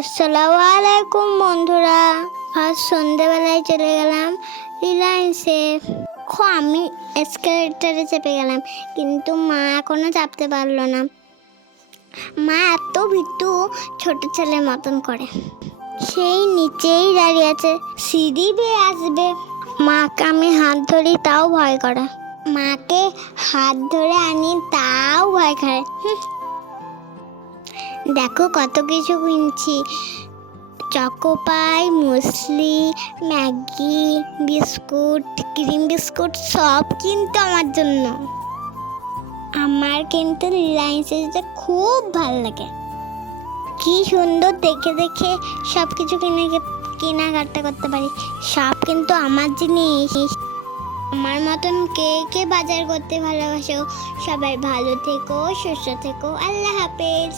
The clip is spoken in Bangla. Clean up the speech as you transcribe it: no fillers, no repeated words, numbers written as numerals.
আসসালামু আলাইকুম বন্ধুরা। আজ সন্ধ্যেবেলায় চলে গেলাম রিলায়েন্সে। আমি এসকেলেটারে চেপে গেলাম, কিন্তু মা এখনো চাপতে পারলো না। মা এত ভীতু, ছোট ছেলের মতন করে। সেই নিচেই দাঁড়িয়ে আছে, সিঁড়ি বেয়ে আসবে। মাকে আমি হাত ধরি, তাও ভয় করে। মাকে হাত ধরে আনি, তাও ভয় করে। দেখো কত কিছু কিনছি, চকোপাই, মুসলি, ম্যাগি, বিস্কুট, ক্রিম বিস্কুট, সব কিন্তু আমার জন্য। আমার কিন্তু রিলায়েন্সে যেতে খুব ভালো লাগে। কি সুন্দর দেখে দেখে সব কিছু কেনাকাটা করতে পারি। সব কিন্তু আমার জিনিস। আমার মতন কে কে বাজার করতে ভালোবাসো? সবাই ভালো থেকো, সুস্থ থেকো। আল্লাহ হাফেজ।